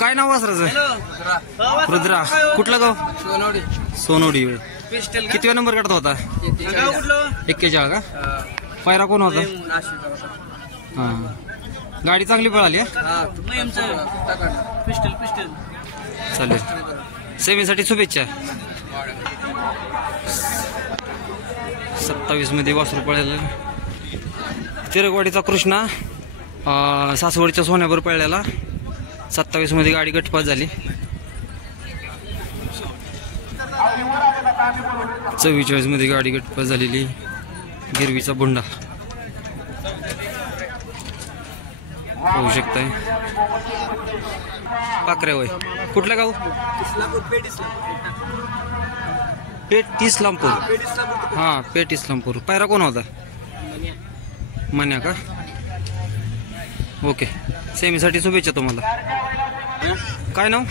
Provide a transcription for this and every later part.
काय नाव वासराचं? रुद्रा. कुठलं गाव? सोनवडी. कितव्या नंबर काढता होता? 41 का? पायरा कोण होता? हा, गाडी चांगली पळाली. चालेल, सेमीसाठी शुभेच्छा. 27 मध्ये वासरू पळायला. तिरकवाडीचा कृष्णा सासवडच्या सोन्यावर पळलेला. 27 मध्ये गाडी गटपास झाली. 44 मध्ये गाडी गटपास झालेली. गिरवीचा बुंडा पाहू शकताय. पाकऱ्या होय. कुठलं गाव? पेठ इस्लामपूर. हा, पेठ इस्लामपूर. पायरा कोण होता? मन्या का? ओके, सेमीसाठी शुभेच्छा तुम्हाला. काय नाव?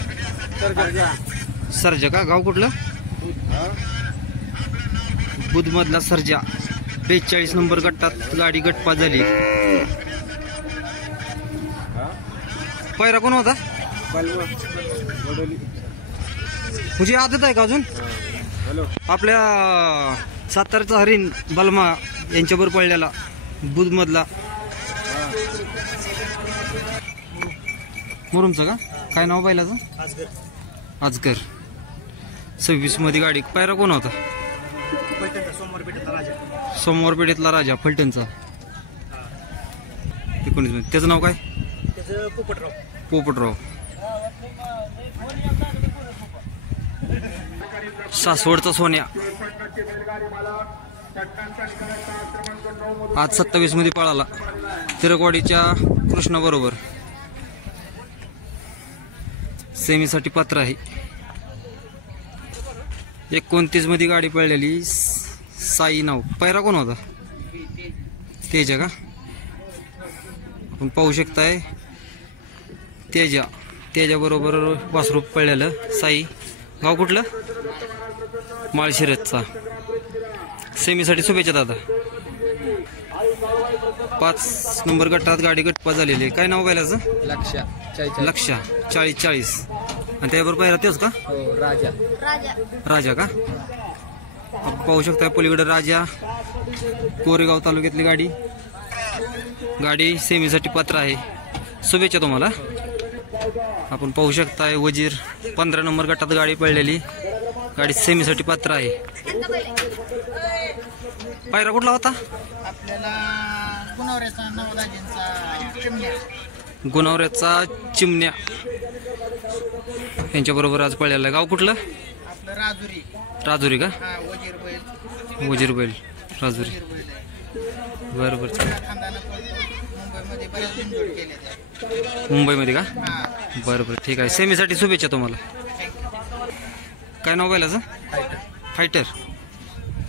सर्जा का? गाव कुठलं? बुधमधला सर्जा. 42 नंबर गटात गाडी गटपास झाली. पायरा कोण होता? तुझी आदत आहे का अजून? आपल्या सातारचा हरिण बलमा यांच्यावर पळलेला बुधमधला. मुरुमचा का? काय नाव बैलाचं? आजगर. 26 मध्ये गाडी. पायरा कोण होता? सोमवार पेठेतला राजा फलटणचा. 19 मध्ये. त्याचं नाव काय? पोपटराव. सासवडचा सोन्या आज 27 मध्ये पळाला. तिरकवाडीच्या कृष्णा बरोबर. सेमीसाठी पात्र आहे. 29 मध्ये गाडी पळलेली. साई नाव. पायरा कोण होता? तेजा का? आपण पाहू शकताय. तेजा बरोबर वासरू पळलेलं. साई. गाव कुठलं? माळशिरसचा. सेमीसाठी शुभेच्छा दादा. 5 नंबर गटात गाडी गटपास झालेली. काय नाव बैलाचं? लक्षा. 40 आणि त्याबरोबर पायरा तेच का? राजा का? आपण पाहू शकता पलीकडे राजा. कोरेगाव तालुक्यातली गाडी सेमीसाठी पात्र आहे. शुभेच्छा तुम्हाला. आपण पाहू शकताय वजीर. 15 नंबर गटात गाडी पळलेली. गाडी सेमीसाठी पात्र आहे. पायरा कुठला होता? गुणवऱ्याचा चिमण्या यांच्या बरोबर आज पळलेला. गाव कुठलं? राजुरी का? वजीर बैल राजुरी. बरोबर. मुंबईमध्ये का? बरोबर, ठीक आहे. सेमीसाठी शुभेच्छा तुम्हाला. काय नाव बैलाचं? फायटर.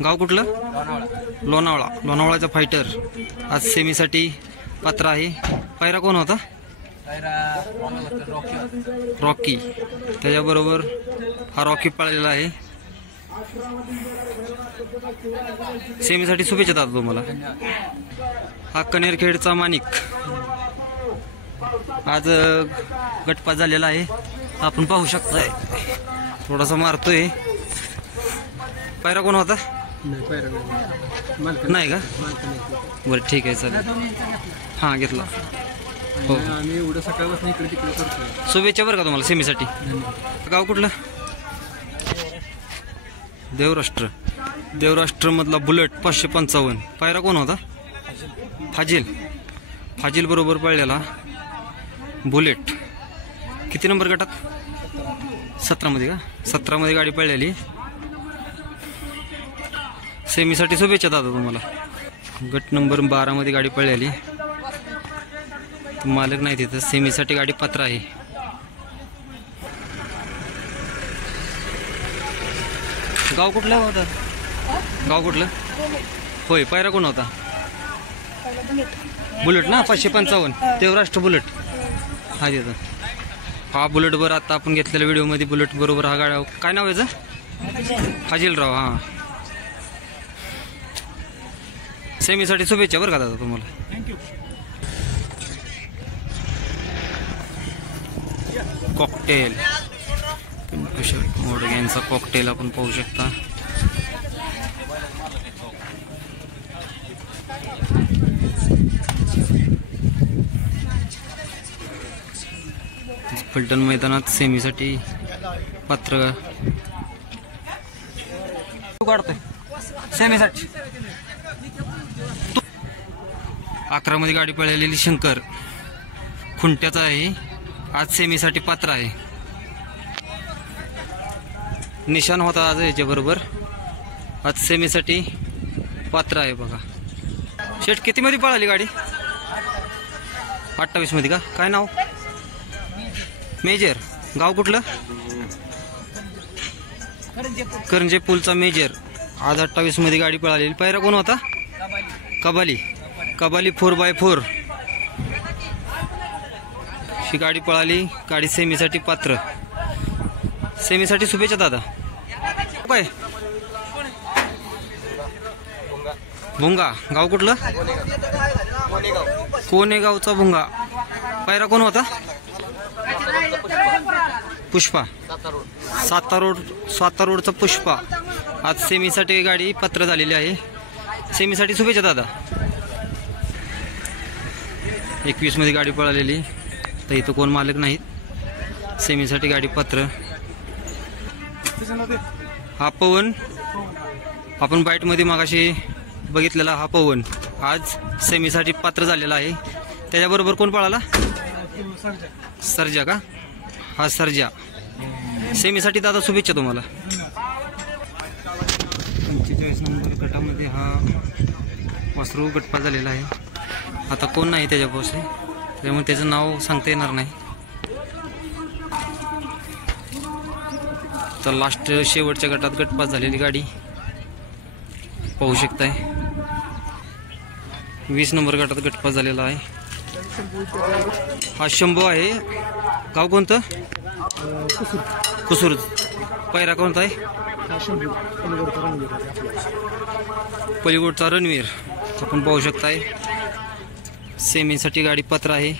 गाव कुठलं? लोणावळाचा फायटर आज सेमीसाठी पात्र आहे. पायरा कोण होता? रॉकी. त्याच्याबरोबर हा रॉकी पळालेला आहे. सेमीसाठी शुभेच्छा दादा तुम्हाला. हा कनेरखेडचा माणिक आज गटपास झालेला आहे. आपण पाहू शकताय. थोडासा मारतोय. पायरा कोण होता? नाही का? बरं, ठीक आहे, चालेल. हा, घेतला. हो, शुभेच्छा बरं का तुम्हाला सेमीसाठी. गाव कुठलं? देवराष्ट्र मधला बुलेट 555. पायरा कोण होता? फाजिल बरोबर पळलेला बुलेट. किती नंबर गटात? 17 मध्ये का? 17 मध्ये गाडी पळलेली. सेमीसाठी शुभेच्छा दादा तुम्हाला. गट नंबर 12 मध्ये गाडी पळलेली. मालक नाही तिथं. सेमीसाठी गाडी पात्र आहे. गाव कुठलं होता? गाव कुठलं? होय. पायरा कोण होता? बुलेट ना 555. देवराष्ट्र बुलेट. हा तिथं. हा बुलेट वर आता आपण घेतलेल्या व्हिडिओमध्ये बुलेट बरोबर हा गाड्या. काय नाव याचं? फाजिलराव. हा, सेमीसाठी शुभेच्छा बरं का दादा तुम्हाला. कॉकटेल, मोडगे यांचा कॉकटेल आपण पाहू शकता. फलटण मैदानात सेमीसाठी पात्र काढतोय. सेमीसाठी 11 मध्ये गाडी पळालेली शंकर खुंट्याचा आहे, आज सेमीसाठी पात्र आहे. निशान होता आज याच्या बरोबर, आज सेमीसाठी पात्र आहे बघा. शेट किती मध्ये पळाली गाडी? 28 मध्ये का? काय नाव? मेजर. गाव कुठलं? करंजे पूलचा मेजर. आज 28 मध्ये गाडी पळालेली. पायरा कोण होता? कबाली. कबाली 4x4 ही गाडी पळाली. गाडी सेमीसाठी पात्र. सेमीसाठी शुभेच्छा दादा. काय भुंगा. गाव कुठलं? कोणेगावचा भुंगा. पायरा कोण होता? पुष्पा. सातारा रोडचा पुष्पा. आज सेमीसाठी गाडी पात्र झालेली आहे. सेमीसाठी शुभेच्छा दादा. 21 मध्ये गाडी पळालेली. तर इथं कोण मालक नाहीत. सेमीसाठी गाडी पात्र. हा पवन आपण बाईट मध्ये मागाशी बघितलेला हा पवन आज सेमीसाठी पात्र झालेला आहे. त्याच्याबरोबर कोण पळाला? सर्जा का? हा सर्जा. सेमीसाठी दादा शुभेच्छा तुम्हाला. 45 नंबर गटामध्ये हा वासरू गटपास झालेला आहे. आता कोण नाही त्याच्यापासून, त्यामुळे त्याचं नाव सांगता येणार नाही. तर लास्ट शेवटच्या गटात गटपास झालेली गाडी पाहू शकताय. 20 नंबर गटात गटपास झालेला आहे. हा शंभू आहे. गाव कोणतं? कुसूर. पायरा कोणता आहे? पलीकडचा रणवीर. आपण पाहू शकताय. सेमीसाठी गाडी पात्र आहे.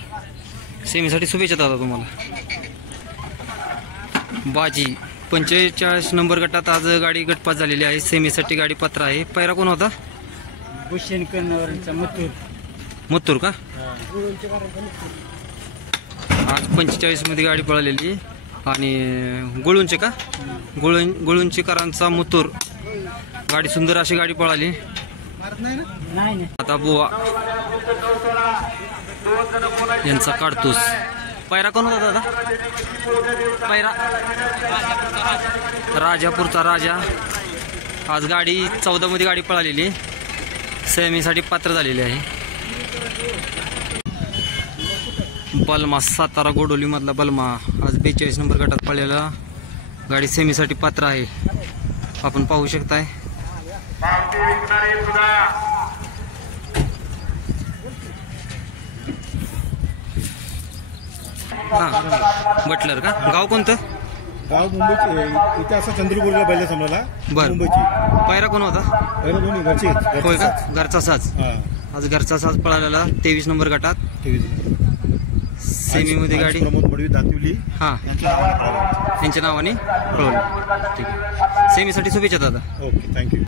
सेमीसाठी शुभेच्छा दादा तुम्हाला. बाजी 45 नंबर गटात आज गाडी गटपास झालेली आहे. सेमीसाठी गाडी पात्र आहे. पायरा कोण होता? मथुर का? आज 45 मध्ये गाडी पळालेली. आणि गुळूंचे का? गुळुंचीकरांचा मथुर. गाडी सुंदर अशी गाडी पळाली. आता बुवा यांचा काढतोस. पायरा कोण होता दादा? पायरा राजापूरचा राजा. आज गाडी 14 मध्ये गाडी पळालेली. सेमीसाठी पात्र झालेली आहे. बलमा सातारा गोडोली मधला बलमा आज 42 नंबर गटात पळलेला गाडी सेमीसाठी पात्र आहे. आपण पाहू शकताय. हा बटलर का? गाव कोणतं? गाव मुंबईचे. इथे असं चंद्रपूरला बैल समजायला. बर. मुंबईची. पायरा कोण होता? बैल दोन्ही घरचे. होय का? घरचा साज. आज घरचा साज पळालेला 23 नंबर गटात. सेमी मध्ये गाडी प्रमोद बडवी दातिवली. हा यांच्या नावाने पळवली. ठीक आहे. सेमीसाठी शुभेच्छा दादा. Okay thank you.